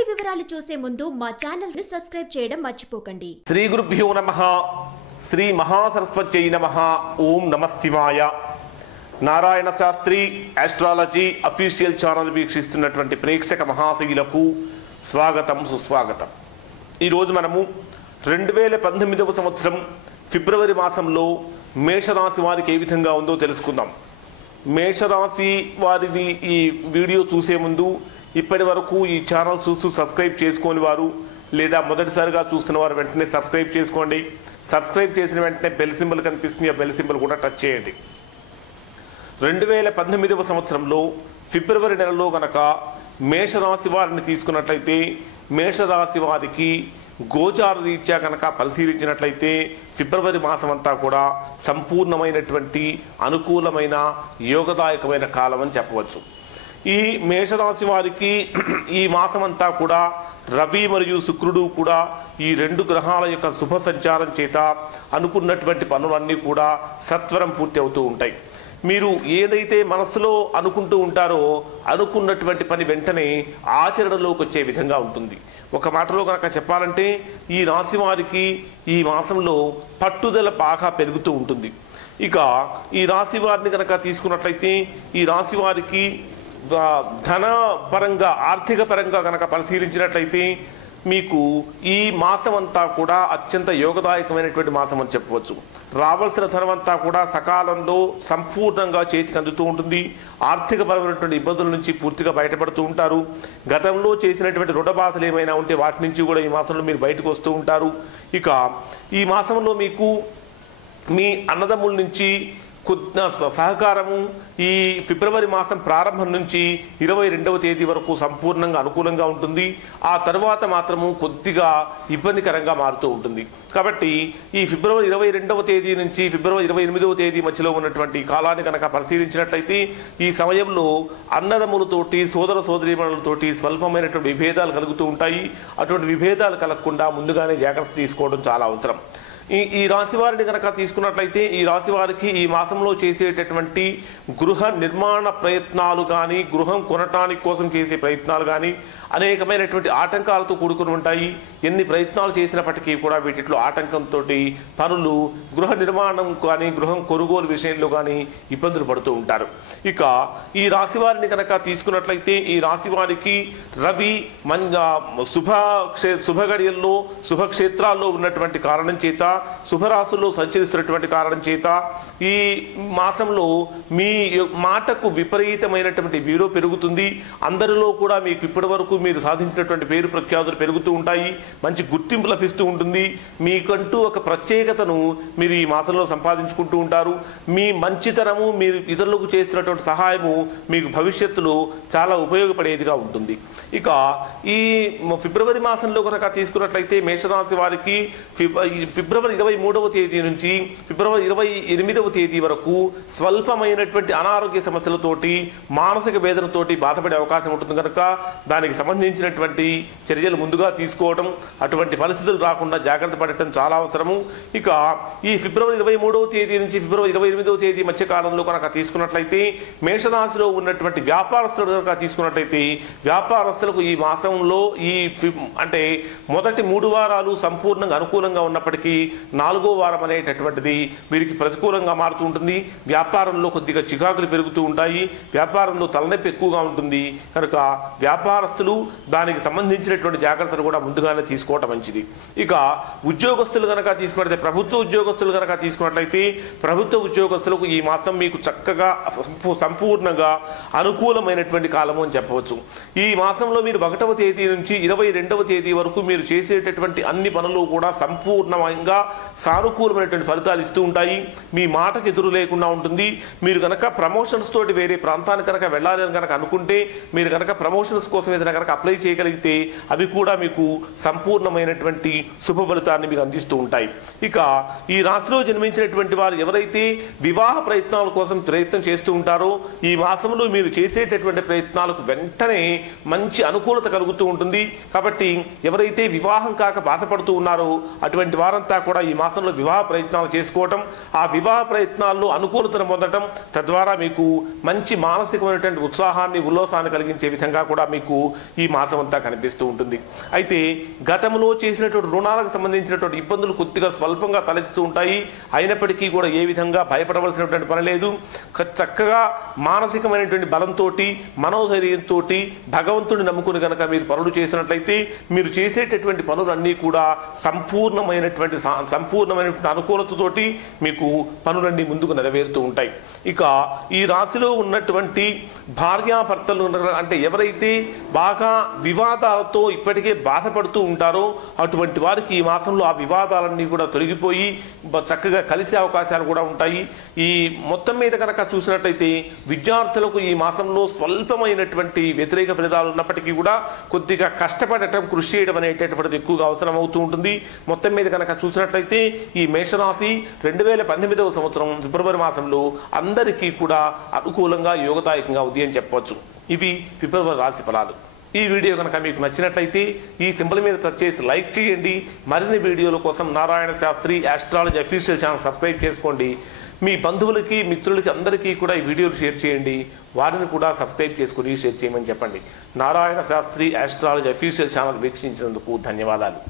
పూర్తి వివరాలు చూసే ముందు మా ఛానల్ ని సబ్స్క్రైబ్ చేయడం మర్చిపోకండి. శ్రీ గురుభ్యో నమః. శ్రీ మహాసరస్వత్యై నమః. ఓం నమః శివాయ. Narayana Sastry astrology official channel వీక్షిస్తున్నటువంటి ప్రేక్షక మహాశయులకు స్వాగతం, సుస్వాగతం. ఈరోజు మనము 2019వ సంవత్సరం ఫిబ్రవరి మాసంలో మేషరాశి వారికి ఏ విధంగా ఉందో తెలుసుకుందాం. మేషరాశి వారిని ఈ వీడియో చూసే ముందు ఇప్పటి వరకు ఈ ఛానల్ చూస్తూ సబ్స్క్రైబ్ చేసుకోని వారు లేదా మొదటిసారిగా చూస్తున్న వారు వెంటనే సబ్స్క్రైబ్ చేసుకోండి. సబ్స్క్రైబ్ చేసిన వెంటనే బెల్ సింబల్ కనిపిస్తుంది, ఆ బెల్ సింబల్ కూడా టచ్ చేయండి. 2019వ సంవత్సరంలో ఫిబ్రవరి నెలలో కనుక మేషరాశి వారిని తీసుకున్నట్లయితే మేషరాశి వారికి గోచార రీత్యా కనుక పరిశీలించినట్లయితే ఫిబ్రవరి మాసం అంతా కూడా సంపూర్ణమైనటువంటి అనుకూలమైన యోగదాయకమైన కాలం అని చెప్పవచ్చు. ఈ మేషరాశి వారికి ఈ మాసం అంతా కూడా రవి మరియు శుక్రుడు కూడా ఈ రెండు గ్రహాల యొక్క శుభ సంచారం చేత అనుకున్నటువంటి పనులన్నీ కూడా సత్వరం పూర్తి అవుతూ ఉంటాయి. మీరు ఏదైతే మనసులో అనుకుంటూ ఉంటారో అనుకున్నటువంటి పని వెంటనే ఆచరణలోకి వచ్చే విధంగా ఉంటుంది. ఒక మాటలో కనుక చెప్పాలంటే ఈ రాశి వారికి ఈ మాసంలో పట్టుదల బాగా పెరుగుతూ ఉంటుంది. ఇక ఈ రాశి వారిని కనుక తీసుకున్నట్లయితే ఈ రాశి వారికి ధన పరంగా ఆర్థిక పరంగా కనుక పరిశీలించినట్లయితే మీకు ఈ మాసం అంతా కూడా అత్యంత యోగదాయకమైనటువంటి మాసం అని చెప్పవచ్చు. రావాల్సిన ధనం అంతా కూడా సకాలంలో సంపూర్ణంగా చేతికి అందుతూ ఉంటుంది. ఆర్థికపరమైనటువంటి ఇబ్బందుల నుంచి పూర్తిగా బయటపడుతూ ఉంటారు. గతంలో చేసినటువంటి రుణ బాధలు ఏమైనా ఉంటే వాటి నుంచి కూడా ఈ మాసంలో మీరు బయటకు వస్తూ ఉంటారు. ఇక ఈ మాసంలో మీకు మీ అన్నదమ్ముల నుంచి కొద్ది సహకారము ఈ ఫిబ్రవరి మాసం ప్రారంభం నుంచి 22వ తేదీ వరకు సంపూర్ణంగా అనుకూలంగా ఉంటుంది. ఆ తర్వాత మాత్రము కొద్దిగా ఇబ్బందికరంగా మారుతూ ఉంటుంది. కాబట్టి ఈ ఫిబ్రవరి 22వ తేదీ నుంచి ఫిబ్రవరి 28వ తేదీ మధ్యలో ఉన్నటువంటి కాలాన్ని కనుక పరిశీలించినట్లయితే ఈ సమయంలో అన్నదమ్ములతోటి సోదర సోదరీమణులతోటి స్వల్పమైనటువంటి విభేదాలు కలుగుతూ ఉంటాయి. అటువంటి విభేదాలు కలగకుండా ముందుగానే జాగ్రత్త తీసుకోవడం చాలా అవసరం. ఈ రాశి వారిని కనుక తీసుకున్నట్లయితే ఈ రాశి వారికి ఈ మాసంలో చేసేటటువంటి గృహ నిర్మాణ ప్రయత్నాలు కానీ గృహం కొనటానికి కోసం చేసే ప్రయత్నాలు కానీ అనేకమైనటువంటి ఆటంకాలతో కూడుకుని ఉంటాయి. ఎన్ని ప్రయత్నాలు చేసినప్పటికీ కూడా వీటిలో ఆటంకంతో పనులు గృహ నిర్మాణం కానీ గృహం కొనుగోలు విషయంలో కానీ ఇబ్బందులు పడుతూ ఉంటారు. ఇక ఈ రాశి వారిని కనుక తీసుకున్నట్లయితే ఈ రాశి వారికి రవి శుభగడియల్లో శుభక్షేత్రాల్లో ఉన్నటువంటి కారణం చేత శుభరాశుల్లో సంచరిస్తున్నటువంటి కారణం చేత ఈ మాసంలో మీ మాటకు విపరీతమైనటువంటి విలువ పెరుగుతుంది. అందరిలో కూడా మీకు ఇప్పటి వరకు మీరు సాధించినటువంటి పేరు ప్రఖ్యాతులు పెరుగుతూ ఉంటాయి. మంచి గుర్తింపు లభిస్తూ ఉంటుంది. మీకంటూ ఒక ప్రత్యేకతను మీరు ఈ మాసంలో సంపాదించుకుంటూ ఉంటారు. మీ మంచితనము మీరు ఇతరులకు చేస్తున్నటువంటి సహాయము మీకు భవిష్యత్తులో చాలా ఉపయోగపడేదిగా ఉంటుంది. ఇక ఈ ఫిబ్రవరి మాసంలో కనుక తీసుకున్నట్లయితే మేషరాశి వారికి ఫిబ్రవరి 23వ తేదీ నుంచి ఫిబ్రవరి 28వ తేదీ వరకు స్వల్పమైనటువంటి అనారోగ్య సమస్యలతోటి మానసిక వేదనతోటి బాధపడే అవకాశం ఉంటుంది. కనుక దానికి సంబంధించినటువంటి చర్యలు ముందుగా తీసుకోవడం, అటువంటి పరిస్థితులు రాకుండా జాగ్రత్త పడటం చాలా అవసరము. ఇక ఈ ఫిబ్రవరి 23వ తేదీ నుంచి ఫిబ్రవరి 28వ తేదీ మధ్య కాలంలో కనుక తీసుకున్నట్లయితే మేషరాశిలో ఉన్నటువంటి వ్యాపారస్తులు కనుక తీసుకున్నట్లయితే వ్యాపారస్తులకు ఈ మాసంలో అంటే మొదటి 3 వారాలు సంపూర్ణంగా అనుకూలంగా ఉన్నప్పటికీ 4వ వారం అనేటటువంటిది వీరికి ప్రతికూలంగా మారుతూ ఉంటుంది. వ్యాపారంలో కొద్దిగా చికాకులు పెరుగుతూ ఉంటాయి. వ్యాపారంలో తలనొప్పి ఎక్కువగా ఉంటుంది. కనుక వ్యాపారస్తులు దానికి సంబంధించినటువంటి జాగ్రత్తలు కూడా ముందుగానే తీసుకోవటం మంచిది. ఇక ఉద్యోగస్తులు కనుక తీసుకున్నట్లయితే ప్రభుత్వ ఉద్యోగస్తులు కనుక తీసుకున్నట్లయితే ప్రభుత్వ ఉద్యోగస్తులకు ఈ మాసం మీకు చక్కగా సంపూర్ణంగా అనుకూలమైనటువంటి కాలము అని చెప్పవచ్చు. ఈ మాసంలో మీరు 1వ తేదీ నుంచి 22వ తేదీ వరకు మీరు చేసేటటువంటి అన్ని పనులు కూడా సంపూర్ణంగా సానుకూలమైనటువంటి ఫలితాలు ఇస్తూ ఉంటాయి. మీ మాటకు ఎదురు లేకుండా ఉంటుంది. మీరు కనుక ప్రమోషన్స్ తోటి వేరే ప్రాంతానికి కనుక వెళ్ళాలి అని కనుక అనుకుంటే మీరు కనుక ప్రమోషన్స్ కోసం ఏదైనా కనుక అప్లై చేయగలిగితే అవి కూడా మీకు సంపూర్ణమైనటువంటి శుభ ఫలితాన్ని మీకు అందిస్తూ ఉంటాయి. ఇక ఈ రాశిలో జన్మించినటువంటి వారు ఎవరైతే వివాహ ప్రయత్నాల కోసం ప్రయత్నం చేస్తూ ఉంటారో ఈ మాసంలో మీరు చేసేటటువంటి ప్రయత్నాలకు వెంటనే మంచి అనుకూలత కలుగుతూ ఉంటుంది. కాబట్టి ఎవరైతే వివాహం కాక బాధపడుతూ ఉన్నారో అటువంటి వారంతా కూడా ఈ మాసంలో వివాహ ప్రయత్నాలు చేసుకోవటం, ఆ వివాహ ప్రయత్నాల్లో అనుకూలతను పొందడం, తద్వారా మీకు మంచి మానసికమైనటువంటి ఉత్సాహాన్ని ఉల్లాసాన్ని కలిగించే విధంగా కూడా మీకు ఈ మాసం అంతా కనిపిస్తూ ఉంటుంది. అయితే గతంలో చేసినటువంటి రుణాలకు సంబంధించినటువంటి ఇబ్బందులు కొద్దిగా స్వల్పంగా తలెత్తుతూ ఉంటాయి. అయినప్పటికీ కూడా ఏ విధంగా భయపడవలసినటువంటి పని లేదు. చక్కగా మానసికమైనటువంటి బలంతో మనోధైర్యంతో భగవంతుడిని నమ్ముకుని కనుక మీరు పనులు చేసినట్లయితే మీరు చేసేటటువంటి పనులన్నీ కూడా సంపూర్ణమైనటువంటి అనుకూలతతోటి మీకు పనులన్నీ ముందుకు నెరవేరుతూ ఉంటాయి. ఇక ఈ రాశిలో ఉన్నటువంటి భార్యాభర్తలు అంటే ఎవరైతే బాగా వివాదాలతో ఇప్పటికే బాధపడుతూ ఉంటారో అటువంటి వారికి ఈ మాసంలో ఆ వివాదాలన్నీ కూడా తొలగిపోయి చక్కగా కలిసే అవకాశాలు కూడా ఉంటాయి. ఈ మొత్తం మీద కనుక చూసినట్లయితే విద్యార్థులకు ఈ మాసంలో స్వల్పమైనటువంటి వ్యతిరేక ఫలితాలు ఉన్నప్పటికీ కూడా కొద్దిగా కష్టపడటం, కృషి చేయడం అనేటటువంటిది ఎక్కువగా అవసరం అవుతూ ఉంటుంది. మొత్తం మీద కనుక చూసినట్లయితే ఈ మేషరాశి 2018వ సంవత్సరం ఫిబ్రవరి మాసంలో అందరికీ కూడా అనుకూలంగా యోగదాయకంగా ఉంది అని చెప్పవచ్చు. ఇవి ఫిబ్రవరి రాశి ఫలాలు. ఈ వీడియో కనుక మీకు నచ్చినట్లయితే ఈ సింబల్ మీద టచ్ చేసి లైక్ చేయండి. మరిన్ని వీడియోల కోసం Narayana Sastry astrology official channel subscribe చేసుకోండి. మీ బంధువులకి, మిత్రులకి అందరికీ కూడా ఈ వీడియోలు షేర్ చేయండి. వారిని కూడా సబ్స్క్రైబ్ చేసుకుని షేర్ చేయమని చెప్పండి. Narayana Sastry astrology official channel వీక్షించినందుకు ధన్యవాదాలు.